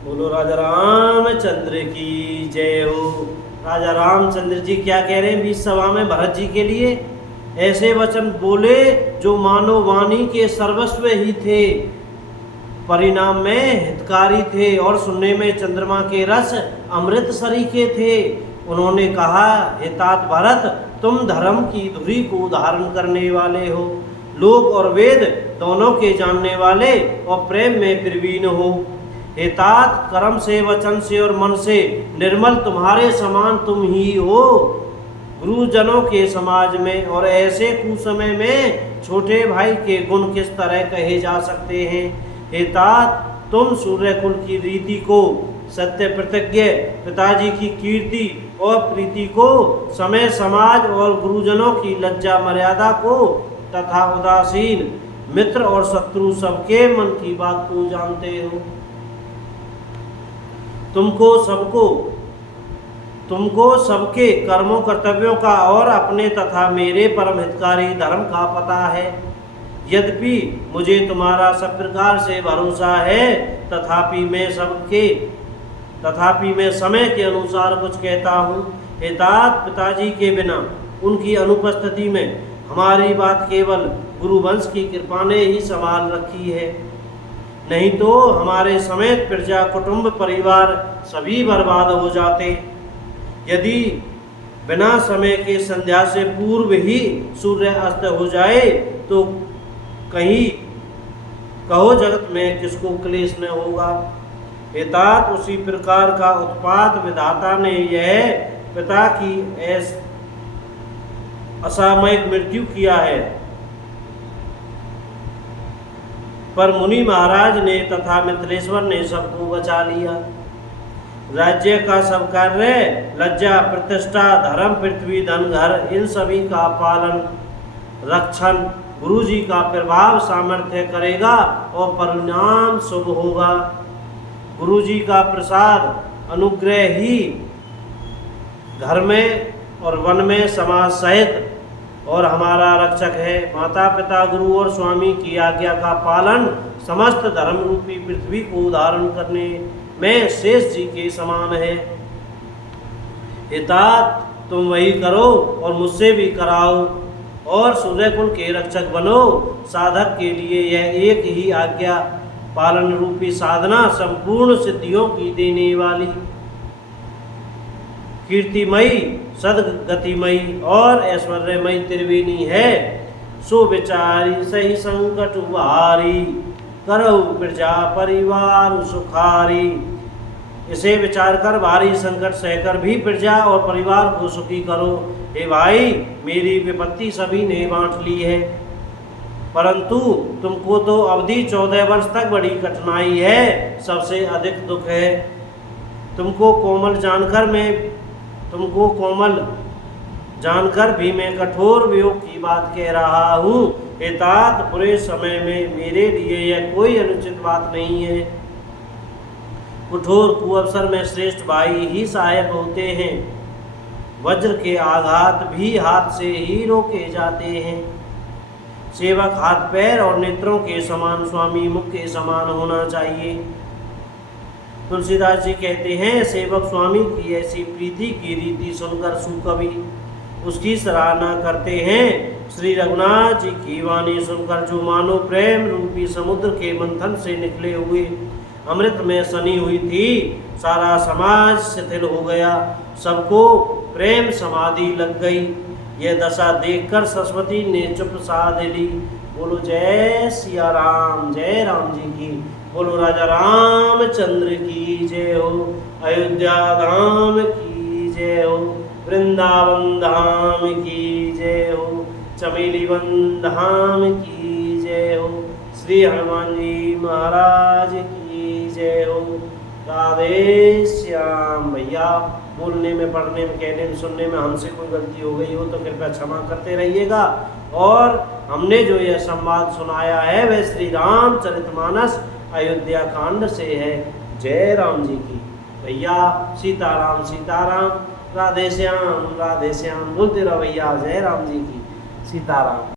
बोलो राजा रामचंद्र की जय हो। राजा रामचंद्र जी क्या कह रहे हैं बीच सभा में भरत जी के लिए? ऐसे वचन बोले जो मानो वाणी के सर्वस्व ही थे, परिणाम में हितकारी थे और सुनने में चंद्रमा के रस अमृत सरीखे थे। उन्होंने कहा, हे तात भरत, तुम धर्म की धुरी को धारण करने वाले हो, लोक और वेद दोनों के जानने वाले और प्रेम में प्रवीण हो। हे तात, कर्म से, वचन से और मन से निर्मल तुम्हारे समान तुम ही हो। गुरुजनों के समाज में और ऐसे कुसमय में छोटे भाई के गुण किस तरह कहे जा सकते हैं? हे तात, तुम सूर्य कुल की रीति को, सत्य प्रतिज्ञ पिताजी की कीर्ति और प्रीति को, समय समाज और गुरुजनों की लज्जा मर्यादा को तथा उदासीन मित्र और शत्रु सबके मन की बात को जानते हो। तुमको सबके कर्मों कर्तव्यों का और अपने तथा मेरे परम हितकारी धर्म का पता है। यद्यपि मुझे तुम्हारा सब प्रकार से भरोसा है, तथापि मैं समय के अनुसार कुछ कहता हूँ। हे तात, पिताजी के बिना उनकी अनुपस्थिति में हमारी बात केवल गुरुवंश की कृपा ने ही संभाल रखी है, नहीं तो हमारे समेत प्रजा कुटुंब परिवार सभी बर्बाद हो जाते। यदि बिना समय के संध्या से पूर्व ही सूर्य अस्त हो जाए तो कहो जगत में किसको क्लेश न होगा। हे तात, उसी प्रकार का उत्पात विधाता ने यह पिता की असामयिक मृत्यु किया है, पर मुनि महाराज ने तथा मिथिलेश्वर ने सबको बचा लिया। राज्य का सब कार्य, लज्जा, प्रतिष्ठा, धर्म, पृथ्वी, धन, घर, इन सभी का पालन रक्षण गुरु जी का प्रभाव सामर्थ्य करेगा और परिणाम शुभ होगा। गुरु जी का प्रसाद अनुग्रह ही घर में और वन में समाज सहित और हमारा रक्षक है। माता पिता गुरु और स्वामी की आज्ञा का पालन समस्त धर्म रूपी पृथ्वी को धारण करने में शेष जी के समान है। हे तात, तुम वही करो और मुझसे भी कराओ और सूर्यकुल के रक्षक बनो। साधक के लिए यह एक ही आज्ञा पालन रूपी साधना संपूर्ण सिद्धियों की देने वाली, कीर्तिमयी, सदगतिमयी और ऐश्वर्यमयी त्रिवेणी है। सो विचारी सही संकट उबारी, करहु प्रजा परिवार सुखारी। इसे विचार कर भारी संकट सहकर भी प्रजा और परिवार को सुखी करो। हे भाई, मेरी विपत्ति सभी ने बांट ली है, परंतु तुमको तो अवधि 14 वर्ष तक बड़ी कठिनाई है, सबसे अधिक दुख है। तुमको कोमल जानकर भी मैं कठोर वियोग की बात कह रहा हूँ। हे तात, बुरे समय में मेरे लिए यह कोई अनुचित बात नहीं है। कठोर कुअवसर में श्रेष्ठ भाई ही सहायक होते हैं। वज्र के आघात भी हाथ से ही रोके जाते हैं। सेवक हाथ पैर और नेत्रों के समान, स्वामी मुख के समान होना चाहिए। तुलसीदास जी कहते हैं, सेवक स्वामी की ऐसी प्रीति की रीति सुनकर सुकवि उसकी सराहना करते हैं। श्री रघुनाथ जी की वाणी सुनकर जो मानो प्रेम रूपी समुद्र के मंथन से निकले हुए अमृत में सनी हुई थी, सारा समाज शिथिल हो गया, सबको प्रेम समाधि लग गई। यह दशा देखकर सरस्वती ने चुप साध ली। बोलो जय सिया राम, जय राम जी की। बोलो राजा रामचंद्र की जय हो। अयोध्या धाम की जय हो। वृंदावन धाम की जय हो। चमेली वन धाम की जय हो। श्री हनुमान जी महाराज की जय हो। राधे श्याम। भैया, बोलने में, पढ़ने में, कहने में, सुनने में हमसे कोई गलती हो गई हो तो कृपया क्षमा करते रहिएगा। और हमने जो यह संवाद सुनाया है वह श्री रामचरितमानस अयोध्या कांड से है। जय राम जी की। भैया, सीताराम सीताराम, राधे श्याम राधे श्याम। बोलते रहो भैया, जय राम जी की। सीताराम।